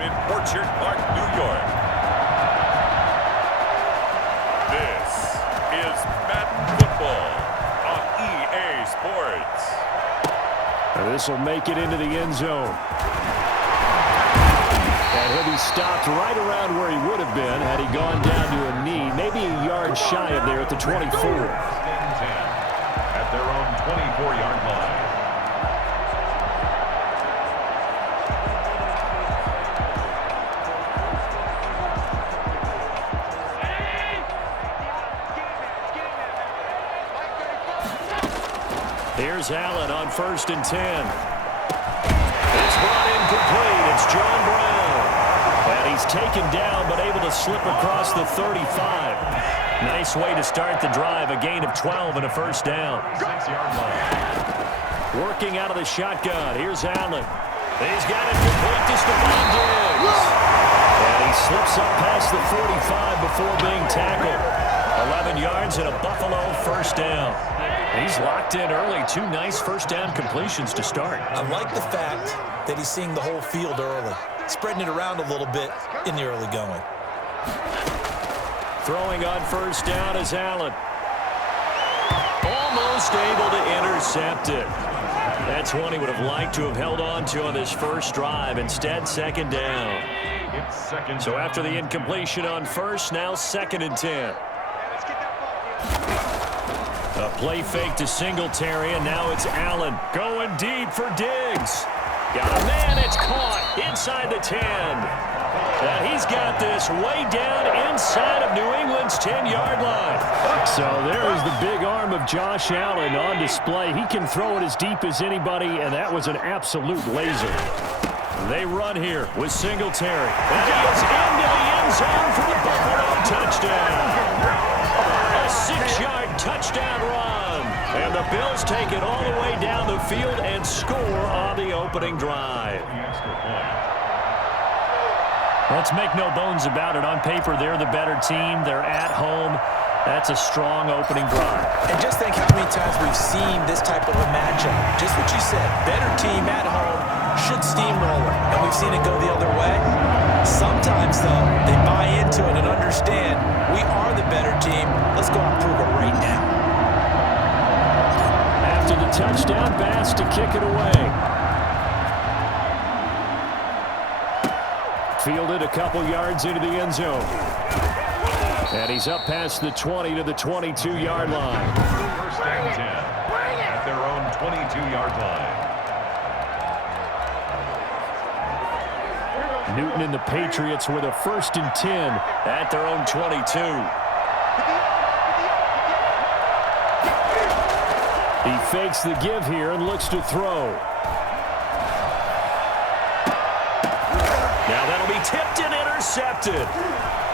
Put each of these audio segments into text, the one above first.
in Orchard Park, New York. This is Madden Football on EA Sports. This will make it into the end zone. And he'll be stopped right around where he would have been had he gone down to a knee, maybe a yard shy of there at the 24. At their own 24-yard line. Here's Allen on 1st and 10. It's brought incomplete. It's John Brown. And he's taken down but able to slip across the 35. Nice way to start the drive. A gain of 12 and a first down. 6-yard line. Working out of the shotgun. Here's Allen. He's got it complete to Stephon Diggs. And he slips up past the 45 before being tackled. 11 yards and a Buffalo first down. He's locked in early. 2 nice first down completions to start. I like the fact that he's seeing the whole field early, spreading it around a little bit in the early going. Throwing on first down is Allen. Almost able to intercept it. That's one he would have liked to have held on to on this first drive. Instead, second down. So after the incompletion on first, now 2nd and 10. A play fake to Singletary, and now it's Allen going deep for Diggs. Got a man, it's caught inside the 10. And he's got this way down inside of New England's 10-yard line. So there is the big arm of Josh Allen on display. He can throw it as deep as anybody, and that was an absolute laser. They run here with Singletary. And he is into the end zone for the Buffalo touchdown. A 6-yard touchdown run. And the Bills take it all the way down the field and score on the opening drive. Let's make no bones about it. On paper, they're the better team. They're at home. That's a strong opening drive. And just think how many times we've seen this type of a matchup. Just what you said, better team at home should steamroll it. And we've seen it go the other way. Sometimes, though, they buy into it and understand we are the better team. Let's go out and prove it right now. After the touchdown, Bass to kick it away. Fielded a couple yards into the end zone. And he's up past the 20 to the 22-yard line. 1st and 10 at their own 22-yard line. Newton and the Patriots with a 1st and 10 at their own 22. He fakes the give here and looks to throw. Now that'll be tipped and intercepted.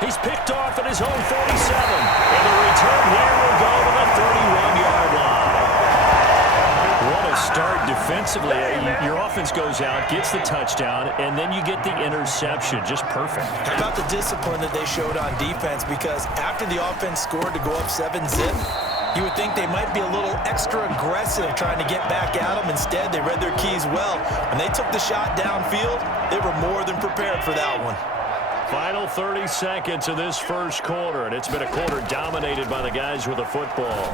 He's picked off at his own 47. And the return here will go to the 31-yard line. What a start defensively. Your offense goes out, gets the touchdown, and then you get the interception. Just perfect. How about the discipline that they showed on defense? Because after the offense scored to go up 7-zip, you would think they might be a little extra aggressive trying to get back at them. Instead, they read their keys well. When they took the shot downfield, they were more than prepared for that one. Final 30 seconds of this first quarter, and it's been a quarter dominated by the guys with the football.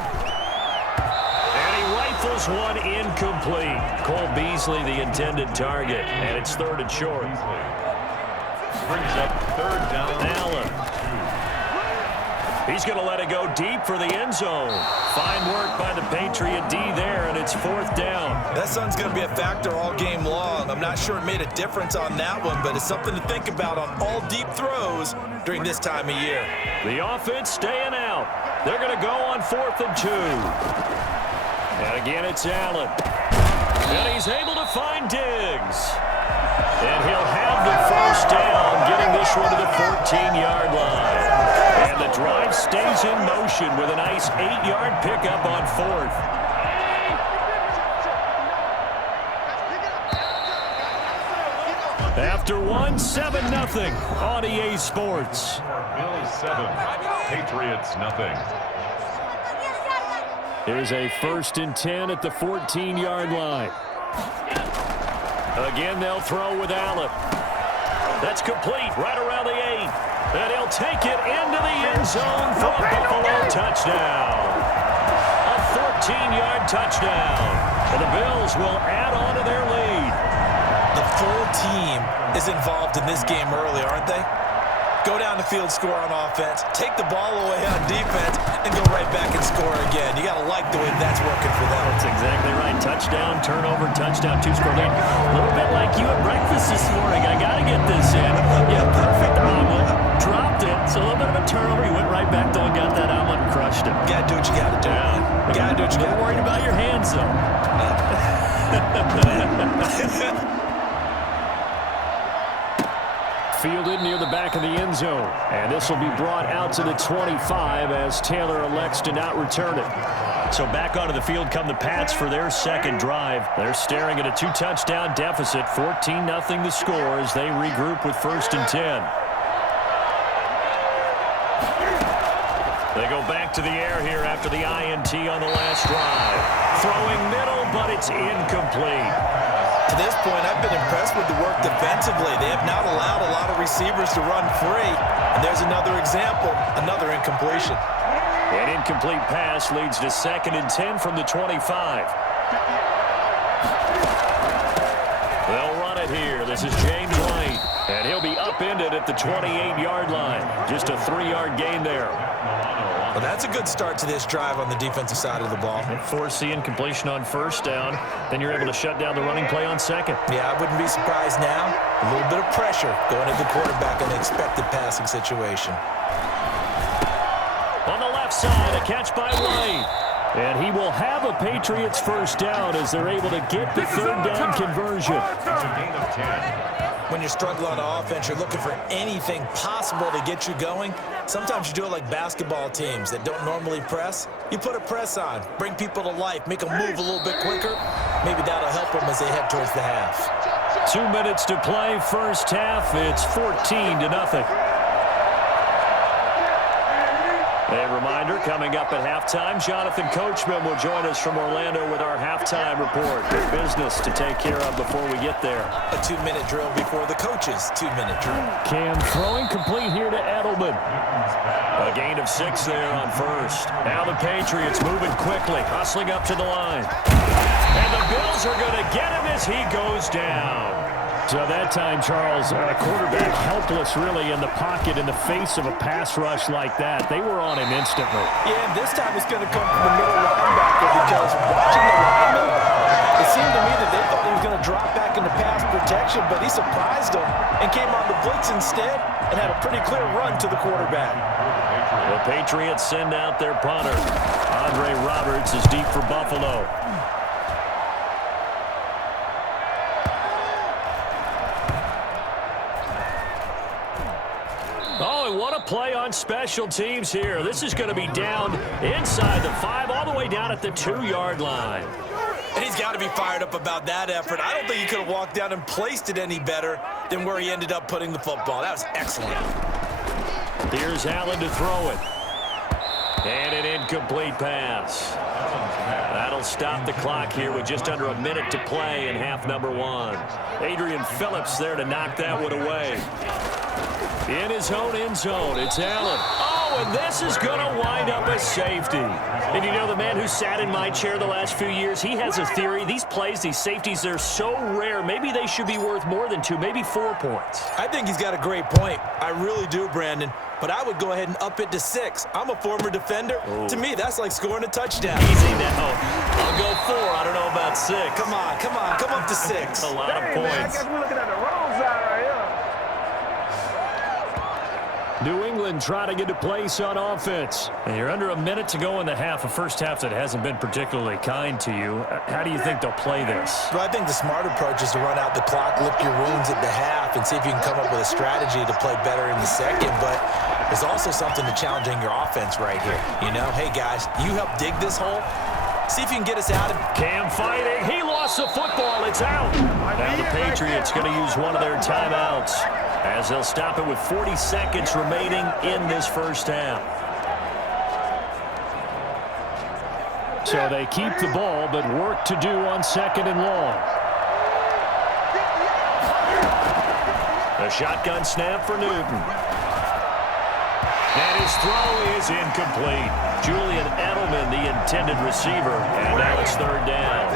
And he rifles one incomplete. Cole Beasley, the intended target, and it's 3rd and short. Brings up 3rd down. Allen. He's going to let it go deep for the end zone. Fine work by the Patriot D there, and it's 4th down. That sun's going to be a factor all game long. I'm not sure it made a difference on that one, but it's something to think about on all deep throws during this time of year. The offense staying out. They're going to go on 4th and 2. And again, it's Allen. And he's able to find Diggs. And he'll have the first down, getting this one to the 14-yard line. And the drive stays in motion with a nice 8-yard pickup on 4th. After 7-0 on EA Sports. Bills 7, Patriots nothing. Here's a 1st and 10 at the 14-yard line. Again, they'll throw with Allen. That's complete right around the 8. And he'll take it into the end zone for a Buffalo touchdown. A 14-yard touchdown. And the Bills will add on to their lead. The full team is involved in this game early, aren't they? Go down the field, score on offense, take the ball away on defense, and go right back and score again. You got to like the way that's working for them. That's exactly right. Touchdown, turnover, touchdown, two-score lead. A little bit like you at breakfast this morning. I got to get this in. Yeah, perfect omelet. Dropped it. So a little bit of a turnover. You went right back, though, and got that omelet and crushed it. Got to do what you got to do. Yeah. You got to do what you got to do. Worried about your hands, though. Fielded near the back of the end zone. And this will be brought out to the 25 as Taylor elects to not return it. So back onto the field come the Pats for their second drive. They're staring at a 2-touchdown deficit, 14-0 the score as they regroup with 1st and 10. They go back to the air here after the INT on the last drive. Throwing middle, but it's incomplete. To this point, I've been impressed with the work defensively. They have not allowed a lot of receivers to run free. And there's another example, another incompletion. An incomplete pass leads to 2nd and 10 from the 25. They'll run it here. This is James White. And he'll be upended at the 28-yard line. Just a 3-yard gain there. Well, that's a good start to this drive on the defensive side of the ball. Force the incompletion on 1st down. Then you're able to shut down the running play on 2nd. Yeah, I wouldn't be surprised now. A little bit of pressure going at the quarterback in the expected passing situation. On the left side, a catch by White. And he will have a Patriots 1st down as they're able to get the 3rd down conversion. When you're struggling on offense, you're looking for anything possible to get you going. Sometimes you do it like basketball teams that don't normally press. You put a press on, bring people to life, make them move a little bit quicker. Maybe that'll help them as they head towards the half. 2 minutes to play, 1st half. It's 14-0. A reminder, coming up at halftime, Jonathan Coachman will join us from Orlando with our halftime report. Big business to take care of before we get there. A 2-minute drill before the coach's 2-minute drill. Cam throwing complete here to Edelman. A gain of 6 there on 1st. Now the Patriots moving quickly, hustling up to the line. And the Bills are going to get him as he goes down. So that time, Charles, quarterback helpless really in the pocket in the face of a pass rush like that. They were on him instantly. Yeah, and this time it's going to come from the middle linebacker because watching the lineman, it seemed to me that they thought he was going to drop back into pass protection, but he surprised them and came on the blitz instead and had a pretty clear run to the quarterback. The Patriots send out their punter. Andre Roberts is deep for Buffalo. Oh, and what a play on special teams here. This is going to be down inside the 5, all the way down at the 2-yard line. And he's got to be fired up about that effort. I don't think he could have walked down and placed it any better than where he ended up putting the football. That was excellent. Here's Allen to throw it. And an incomplete pass. That'll stop the clock here with just under a minute to play in half number 1. Adrian Phillips there to knock that one away. In his own end zone, it's Allen. Oh, and this is going to wind up a safety. And you know, the man who sat in my chair the last few years, he has a theory. These plays, these safeties, they're so rare. Maybe they should be worth more than 2, maybe 4 points. I think he's got a great point. I really do, Brandon. But I would go ahead and up it to 6. I'm a former defender. Ooh. To me, that's like scoring a touchdown. Easy now. I'll go 4. I don't know about 6. Come on. Come up to 6. A lot of points. Man, I guess we're looking at the wrong side right here. New England trying to get a place on offense. And you're under a minute to go in the half, a first half that hasn't been particularly kind to you. How do you think they'll play this? Well, I think the smart approach is to run out the clock, lick your wounds at the half, and see if you can come up with a strategy to play better in the second. But there's also something to challenging your offense right here. You know, hey, guys, you help dig this hole. See if you can get us out of it. Cam fighting. He lost the football. It's out. Now the Patriots going to use one of their timeouts as they'll stop it with 40 seconds remaining in this first half. So they keep the ball, but work to do on 2nd and long. A shotgun snap for Newton. And his throw is incomplete. Julian Edelman, the intended receiver. And now it's third down.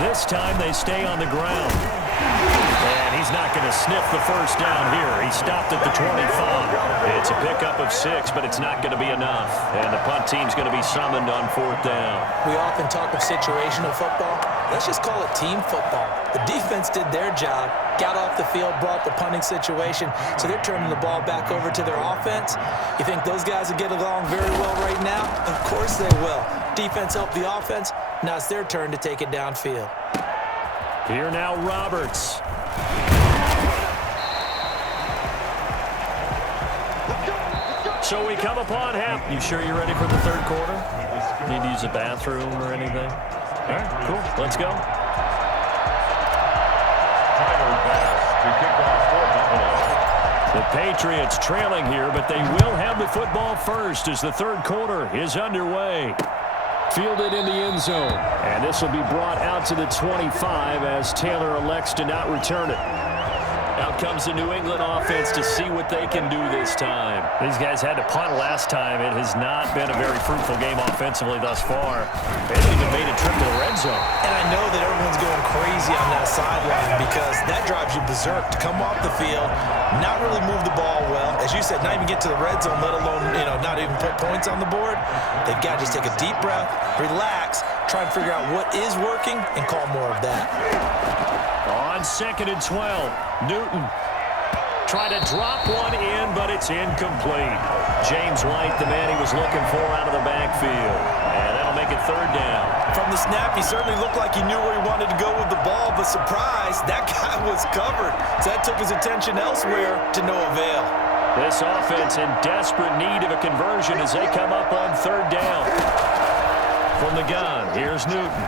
This time they stay on the ground. And he's not going to sniff the first down here. He stopped at the 25. It's a pickup of 6, but it's not going to be enough. And the punt team's going to be summoned on fourth down. We often talk of situational football. Let's just call it team football. The defense did their job, got off the field, brought the punting situation, so they're turning the ball back over to their offense. You think those guys will get along very well right now? Of course they will. Defense helped the offense. Now it's their turn to take it downfield. Here now, Roberts. So we come upon half. You sure you're ready for the third quarter? Need to use a bathroom or anything? All right, cool. Let's go. The Patriots trailing here, but they will have the football first as the third quarter is underway. Fielded in the end zone. And this will be brought out to the 25 as Taylor elects to not return it. Out comes the New England offense to see what they can do this time. These guys had to punt last time. It has not been a very fruitful game offensively thus far. They haven't even made a trip to the red zone. And I know that everyone's going crazy on that sideline because that drives you berserk to come off the field, not really move the ball well. As you said, not even get to the red zone, let alone, not even put points on the board. They've got to just take a deep breath, relax, try and figure out what is working, and call more of that. On 2nd and 12, Newton trying to drop one in, but it's incomplete. James White, the man he was looking for out of the backfield. And that'll make it third down. From the snap, he certainly looked like he knew where he wanted to go with the ball, but surprise, that guy was covered. So that took his attention elsewhere to no avail. This offense in desperate need of a conversion as they come up on third down. From the gun, here's Newton.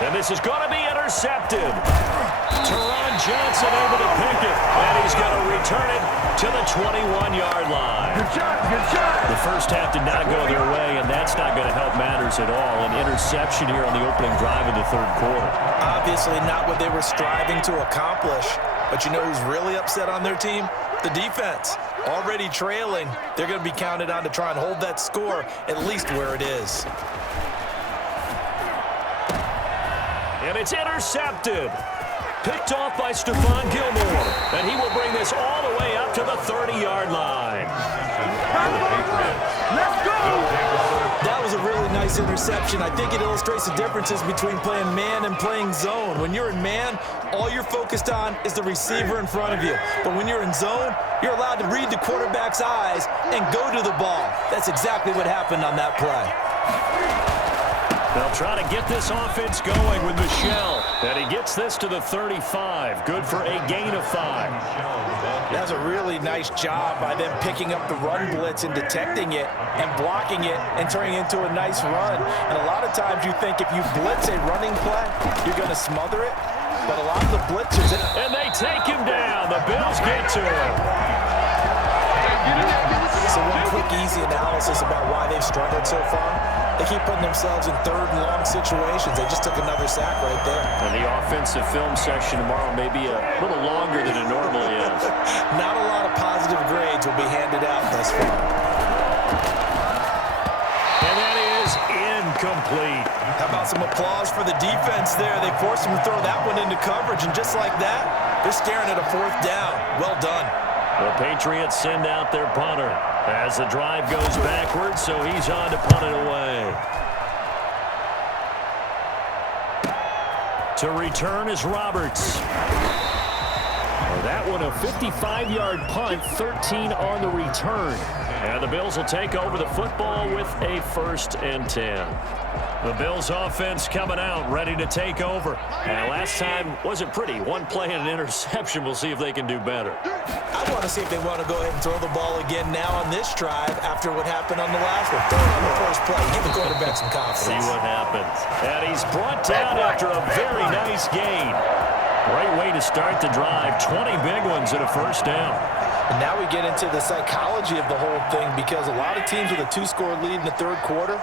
And this is going to be intercepted. Teron Johnson able to pick it. And he's going to return it to the 21-yard line. Good shot. The first half did not go their way, and that's not going to help matters at all. An interception here on the opening drive of the third quarter. Obviously not what they were striving to accomplish. But you know who's really upset on their team? The defense. Already trailing. They're going to be counted on to try and hold that score at least where it is. And it's intercepted. Picked off by Stephon Gilmore. And he will bring this all the way up to the 30-yard line. Let's go! That was a really nice interception. I think it illustrates the differences between playing man and playing zone. When you're in man, all you're focused on is the receiver in front of you. But when you're in zone, you're allowed to read the quarterback's eyes and go to the ball. That's exactly what happened on that play. They'll try to get this offense going with Michel. And he gets this to the 35. Good for a gain of 5. That's a really nice job by them picking up the run blitz and detecting it and blocking it and turning it into a nice run. And a lot of times you think if you blitz a running play, you're going to smother it. But a lot of the blitzers... And they take him down. The Bills get to him. So one quick, easy analysis about why they've struggled so far. They keep putting themselves in third and long situations. They just took another sack right there. And the offensive film section tomorrow may be a little longer than it normally is. Not a lot of positive grades will be handed out thus far. And that is incomplete. How about some applause for the defense there? They forced him to throw that one into coverage, and just like that, they're staring at a fourth down. Well done. The Patriots send out their punter as the drive goes backwards, so he's on to punt it away. To return is Roberts. That one a 55-yard punt, 13 on the return. And the Bills will take over the football with a 1st and 10. The Bills offense coming out, ready to take over. And last time wasn't pretty. One play and an interception. We'll see if they can do better. I want to see if they want to go ahead and throw the ball again now on this drive after what happened on the last one. Throw it on the first play. Give the quarterback some confidence. See what happens. And he's brought down after a very nice gain. Great way to start the drive. 20 big ones at a 1st down. And now we get into the psychology of the whole thing, because a lot of teams with a 2-score lead in the third quarter,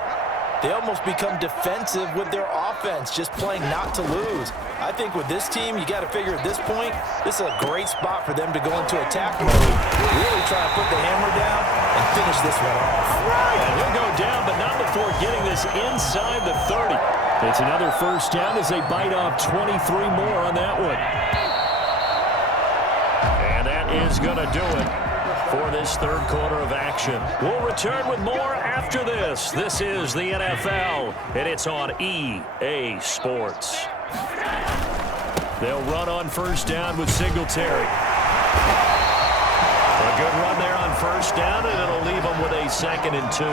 they almost become defensive with their offense, just playing not to lose. I think with this team, you got to figure at this point, this is a great spot for them to go into attack mode, really try to put the hammer down and finish this one off. And he'll go down, but not before getting this inside the 30. It's another first down as they bite off 23 more on that one. And that is going to do it for this third quarter of action. We'll return with more after this. This is the NFL, and it's on EA Sports. They'll run on first down with Singletary. A good run there on first down, and it'll leave them with a 2nd and 2.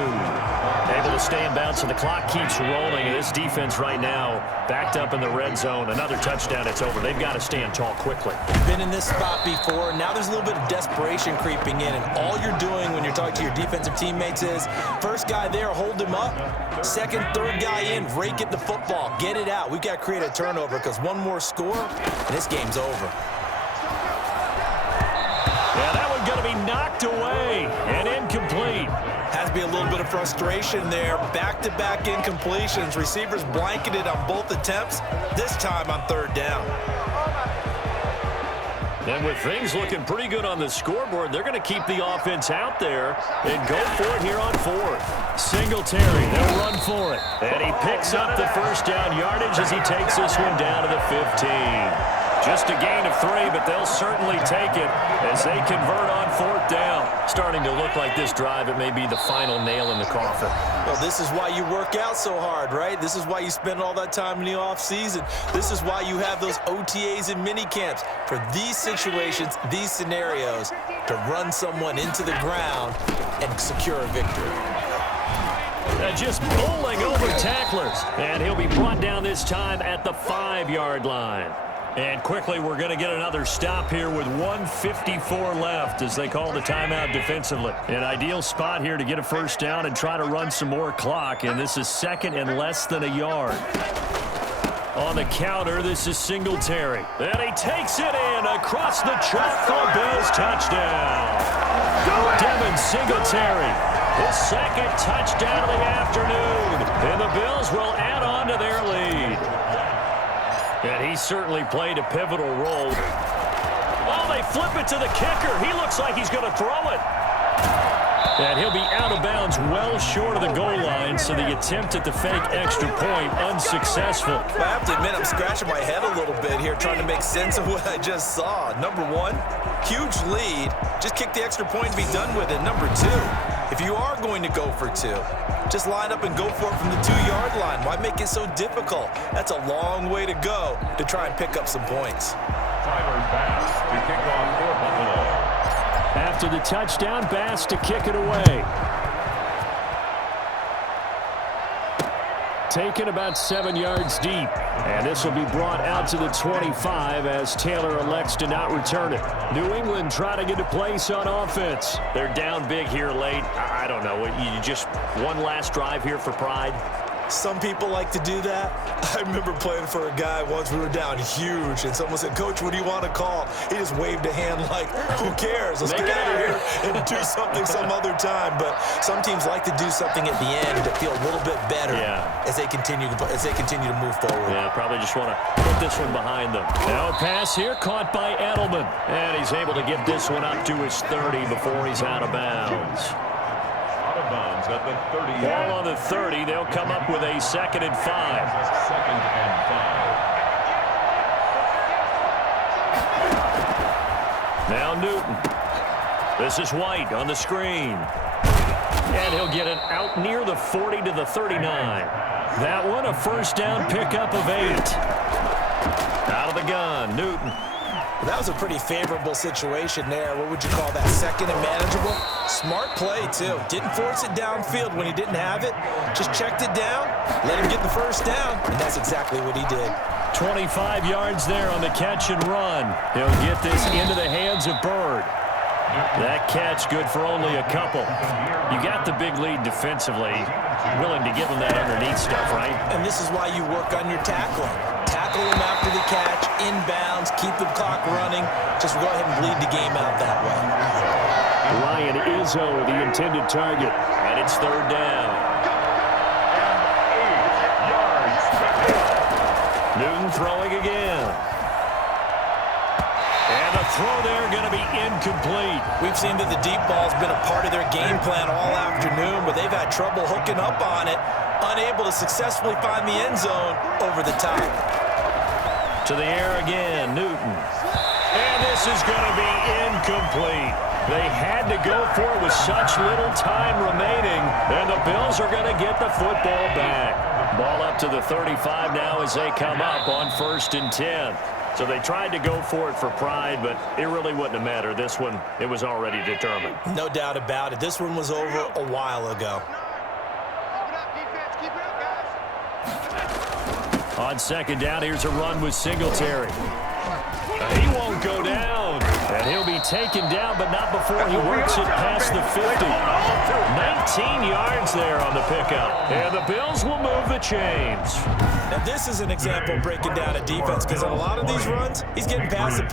Able to stay in bounds, and the clock keeps rolling. And this defense right now backed up in the red zone. Another touchdown, it's over. They've got to stand tall quickly. Been in this spot before. Now there's a little bit of desperation creeping in, and all you're doing when you're talking to your defensive teammates is first guy there, hold him up. Second, third guy in, rake at the football. Get it out. We've got to create a turnover, because one more score, and this game's over. Yeah, that one's going to be knocked away and incomplete. Has to be a little bit of frustration there. Back-to-back incompletions. Receivers blanketed on both attempts, this time on third down. And with things looking pretty good on the scoreboard, they're going to keep the offense out there and go for it here on fourth. Singletary, they'll run for it. And he picks up the first down yardage as he takes this one down to the 15. Just a gain of 3, but they'll certainly take it as they convert on fourth down. Starting to look like this drive, it may be the final nail in the coffin. Well, this is why you work out so hard, right? This is why you spend all that time in the offseason. This is why you have those OTAs and mini camps for these situations, these scenarios, to run someone into the ground and secure a victory. Just bowling over tacklers. And he'll be brought down this time at the 5-yard line. And quickly, we're going to get another stop here with 1:54 left as they call the timeout defensively. An ideal spot here to get a first down and try to run some more clock. And this is 2nd and less than a yard. On the counter, this is Singletary. And he takes it in across the chalk for Bills touchdown. Devin Singletary, his 2nd touchdown of the afternoon. And the Bills will add on to their lead. And he certainly played a pivotal role. Oh, they flip it to the kicker. He looks like he's going to throw it. And he'll be out of bounds well short of the goal line, so the attempt at the fake extra point unsuccessful. I have to admit, I'm scratching my head a little bit here trying to make sense of what I just saw. Number one, huge lead. Just kick the extra point and be done with it. Number two, if you are going to go for 2, just line up and go for it from the 2-yard line. Why make it so difficult? That's a long way to go to try and pick up some points. Tyler Bass to kick off for Buffalo. After the touchdown, Bass to kick it away. Taken about 7 yards deep. And this will be brought out to the 25 as Taylor elects to not return it. New England trying to get a place on offense. They're down big here late. I don't know. You just one last drive here for pride? Some people like to do that. I remember playing for a guy once. We were down huge, and someone said, "Coach, what do you want to call?" He just waved a hand like, "Who cares? Let's get out of here and do something some other time." But some teams like to do something at the end to feel a little bit better as they continue to move forward. Yeah, probably just want to put this one behind them. Now a pass here caught by Edelman, and he's able to get this one up to his 30 before he's out of bounds. At the 30. Ball on the 30. They'll come up with a 2nd and 5. 2nd and 5. Now Newton. This is White on the screen. And he'll get it out near the 40 to the 39. That one, a first down pickup of 8. Out of the gun, Newton. That was a pretty favorable situation there. What would you call that? 2nd and manageable? Smart play, too. Didn't force it downfield when he didn't have it. Just checked it down, let him get the first down, and that's exactly what he did. 25 yards there on the catch and run. He'll get this into the hands of Bird. That catch good for only a couple. You got the big lead defensively. Willing to give him that underneath stuff, right? And this is why you work on your tackling. Tackle tackle him after the catch, inbounds, keep the clock running. Just go ahead and bleed the game out that way. Ryan Izzo, the intended target, and it's third down. Newton throwing again. And the throw there going to be incomplete. We've seen that the deep ball's been a part of their game plan all afternoon, but they've had trouble hooking up on it, unable to successfully find the end zone over the top. To the air again, Newton. And this is going to be incomplete. They had to go for it with such little time remaining, and the Bills are going to get the football back. Ball up to the 35 now as they come up on 1st and 10. So they tried to go for it for pride, but it really wouldn't have mattered. This one, it was already determined. No doubt about it. This one was over a while ago. On 2nd down, here's a run with Singletary. He won't go down, and he'll be taken down, but not before he works it past the 50. 19 yards there on the pickup, and the Bills will move the chains. Now, this is an example of breaking down a defense, because on a lot of these runs, he's getting past the point